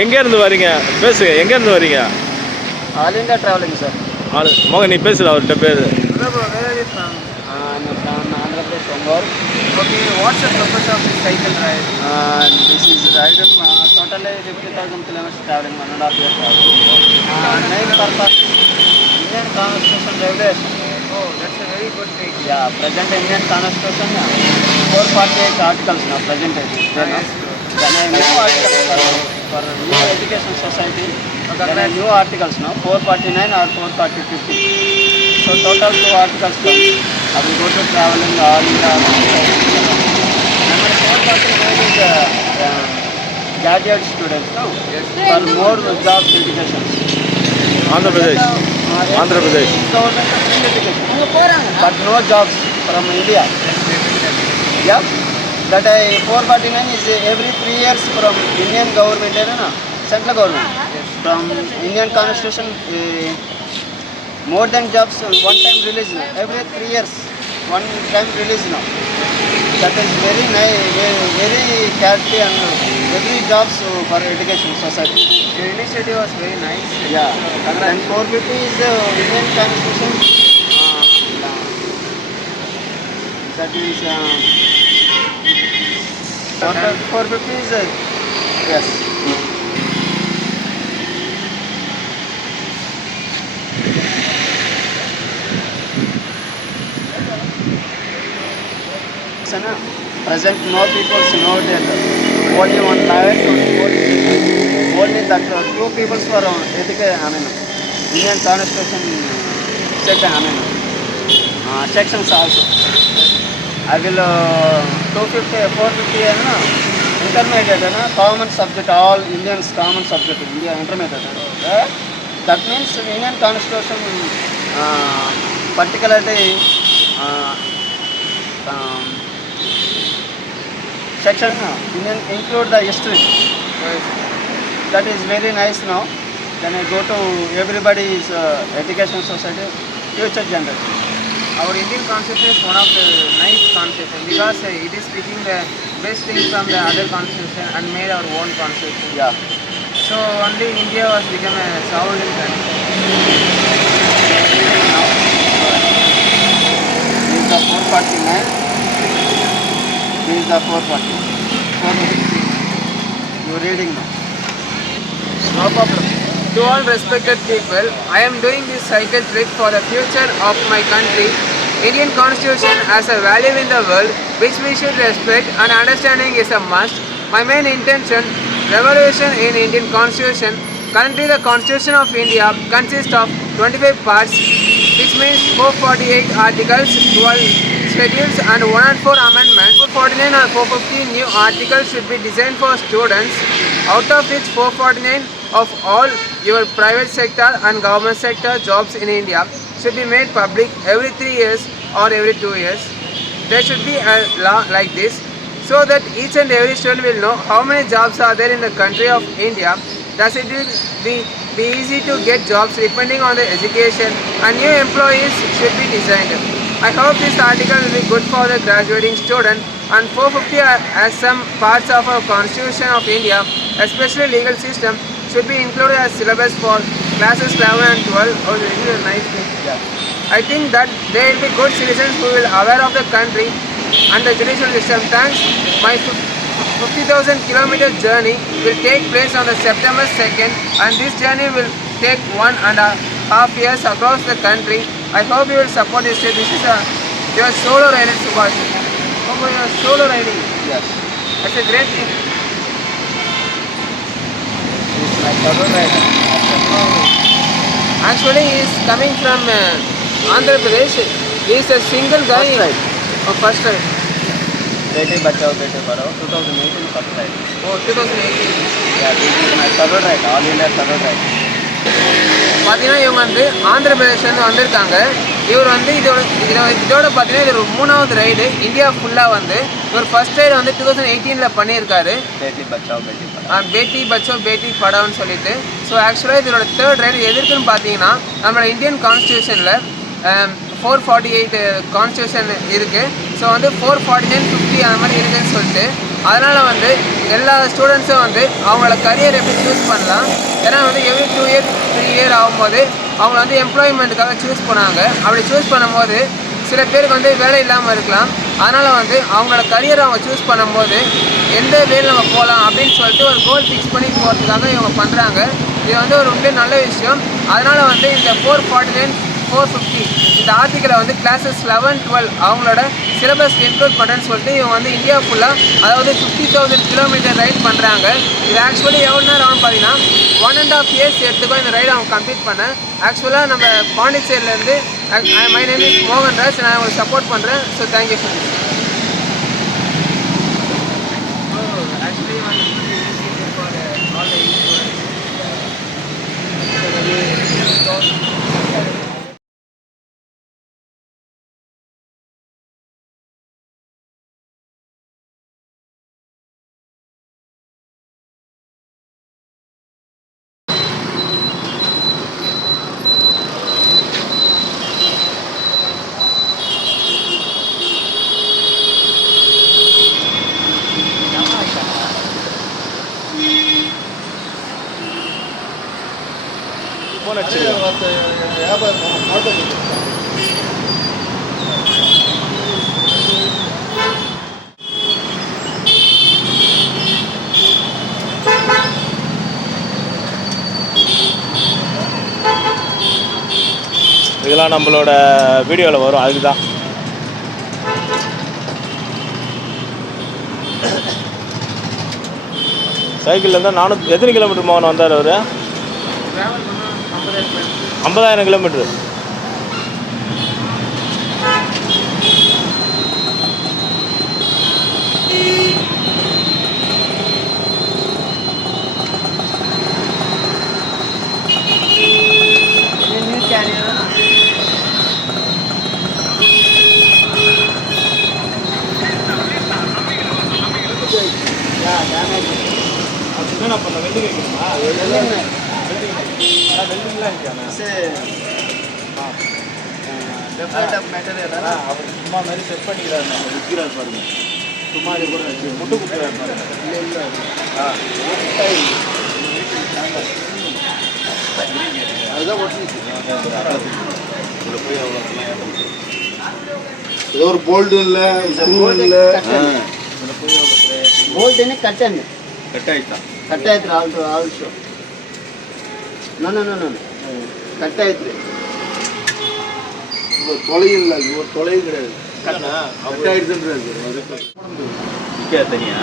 எங்கேருந்து வரீங்க? பேசுங்க, எங்கேருந்து வரீங்க? All India traveling, sir. மோகன், நீ பேசுகிற அவர்கிட்ட பேர். Hello bro, where are you from? I'm from Andhra Pradesh, Ongole. Okay, what's the purpose of this cycle ride? This is ride totally 50,000 kilometers traveling, 1.5 years traveling. Main purpose, Indian Constitution regulation. Oh, that's a very good thing. Yeah, present Indian Constitution, 448 articles now present. Yes, bro. Then I new articles for new education society. Then I new articles now, 449 or 450. So total 2 articles come. I will go to traveling all India. Number 449 is graduate students now. Yes. For more jobs educations. Andhra Pradesh. Andhra Pradesh. Government education. But no jobs from India. Yeah. That 449 is every 3 years from Indian government, central government. Yes. From Indian Constitution, more than jobs, one time release now. Every 3 years, one time release now. That is very nice, very carefree and every jobs for education society. Your initiative was very nice. Yeah. So, And 450 is Indian Constitution. That is 450 is yes. Present no people, no data. Only one life, only that 2 people for Indian Constitution sections also. I will 250, 450 intermediate, common subject, all Indians common subject, India intermediate. That means Indian Constitution particularly section include the history. That is very nice now. Then I go to everybody's education society, future generation. our Indian constitution is one of the nice constitution because it is picking the best things from the other constitution and made our own constitution. Yeah. So only India was become a sovereign country. This is the 449. This is the 440. 450. You are reading now. No problem. To all respected people, I am doing this cycle trip for the future of my country. Indian Constitution has a value in the world which we should respect and understanding is a must. My main intention, revolution in Indian Constitution. Currently the Constitution of India consists of 25 parts, which means 448 articles, 12 schedules and 104 amendments. 449 or 450 new articles should be designed for students, out of which 449 of all your private sector and government sector jobs in India should be made public every 3 years or every 2 years. There should be a law like this so that each and every student will know how many jobs are there in the country of India. Thus it will be easy to get jobs depending on the education and new employees should be designed. I hope this article will be good for the graduating student and 450 as some parts of our Constitution of India, especially legal system, should be included as syllabus for classes 11 and 12. Oh, this is a nice thing. Yeah. I think that there will be good citizens who will aware of the country and the judicial system. Thanks. My 50,000 kilometer journey will take place on the September 2nd and this journey will take 1.5 years across the country. I hope you will support this. This is your solo riding, Subhash. Oh, your solo riding. Yes. That's a great thing. This is my solo rider. Actually, he is coming from Andhra Pradesh. He is a single guy. First ride. Oh, first ride. Bete Bachao Bete Padhao, 2018 first ride. Oh, 2018. Yeah, this is my third ride, all India third ride. பார்த்தீங்கன்னா இவங்க வந்து ஆந்திர பிரதேஷ்லேருந்து வந்திருக்காங்க. இவர் வந்து இதோட பார்த்தீங்கன்னா இது ஒரு 3வது ரைடு இந்தியா ஃபுல்லாக வந்து இவர் ஃபர்ஸ்ட் ரைடு வந்து 2018 பண்ணியிருக்காரு. பேட்டி பச்சாவ் பேட்டி படாவ். பேட்டி பச்சோ பேட்டி படாவ்னு சொல்லிட்டு. ஸோ ஆக்சுவலாக இதோட 3rd ரைடு எதுக்குன்னு பார்த்தீங்கன்னா நம்மளோட இந்தியன் கான்ஸ்டியூஷனில் 448 கான்ஸ்டியூஷன் இருக்குது. ஸோ வந்து 449, 50 அந்த மாதிரி இருக்குதுன்னு சொல்லிட்டு அதனால் வந்து எல்லா ஸ்டூடெண்ட்ஸும் வந்து அவங்களோட கரியர் எப்படி சூஸ் பண்ணலாம். ஏன்னா வந்து எவ்ரி 2 இயர் 3 இயர் ஆகும்போது அவங்கள வந்து எம்ப்ளாய்மெண்ட்டுக்காக சூஸ் பண்ணாங்க. அப்படி சூஸ் பண்ணும்போது சில பேருக்கு வந்து வேலை இல்லாமல் இருக்கலாம். அதனால் வந்து அவங்களோட கரியரை அவங்க சூஸ் பண்ணும்போது எந்த வேலை நம்ம போகலாம் அப்படின்னு சொல்லிட்டு ஒரு கோல் ஃபிக்ஸ் பண்ணி போகிறதுக்காக இவங்க பண்ணுறாங்க. இது வந்து ஒரு உண்மையே நல்ல விஷயம். அதனால் வந்து இந்த 449 450 இந்த ஆர்டிக்கலை வந்து கிளாஸஸ் 11 12 அவங்களோட சிலபஸ் இன்க்ளூட் பண்ணுறேன்னு சொல்லிட்டு இவங்க வந்து இந்தியா ஃபுல்லாக அதாவது 50,000 கிலோமீட்டர் ரைட் பண்ணுறாங்க. இது ஆக்சுவலி எவ்வளோ நேரம் ஆகும் பார்த்தீங்கன்னா 1.5 இயர்ஸ் எடுத்துக்கும் இந்த ரைடை அவங்க கம்ப்ளீட் பண்ண. ஆக்சுவலாக நம்ம பாண்டிச்சேரியிலேருந்து மை நேம் இஸ் மோகன்ராஜ், நான் உங்களுக்கு சப்போர்ட் பண்ணுறேன். So thank you for this. Actually phone அடிச்சிருக்கேன். இதெல்லாம் நம்மளோட வீடியோவில் வரும். அதுக்கு தான் சைக்கிளில் இருந்தால் 400 எத்தனை கிலோமீட்டர் மோகன் வந்தார் அவர்? 50,000 கிலோமீட்ரு. என்ன பண்ண வெல்டிங் வைக்கணுமா? வெல்டிங்லாம் இருக்கானே அவர் சும்மா மாதிரி செட் பண்ணிக்கிறாரு. நம்ம விற்கிறார் பாருங்க. சும்மா இது கூட முட்டு குத்துறாரு பாருங்க. இல்லை இல்லை அதுதான் ஒட்டிச்சு. போய் அவ்வளோ ஏதோ ஒரு போல்டு இல்லை இல்லை போல்ட்டுன்னு கட்டன்னு கட் ஆயிடுச்சா? கட் ஆயிடுச்சு. ஆல்சோ கட் ஆயிடுச்சு. தொலைவில் ஒரு தொலைவு கிடையாது. கட் ஆயிடுச்சுன்றது தனியா.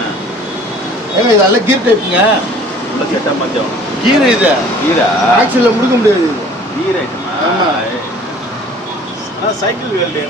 ஏங்க இதெல்லாம் கீர் டைப்புங்க. கேட்டா மஞ்சம் கீரை இது கீரா ஆக்சுவலில் முடிக்க முடியாது. கீரை. ஆமாம். Cycle world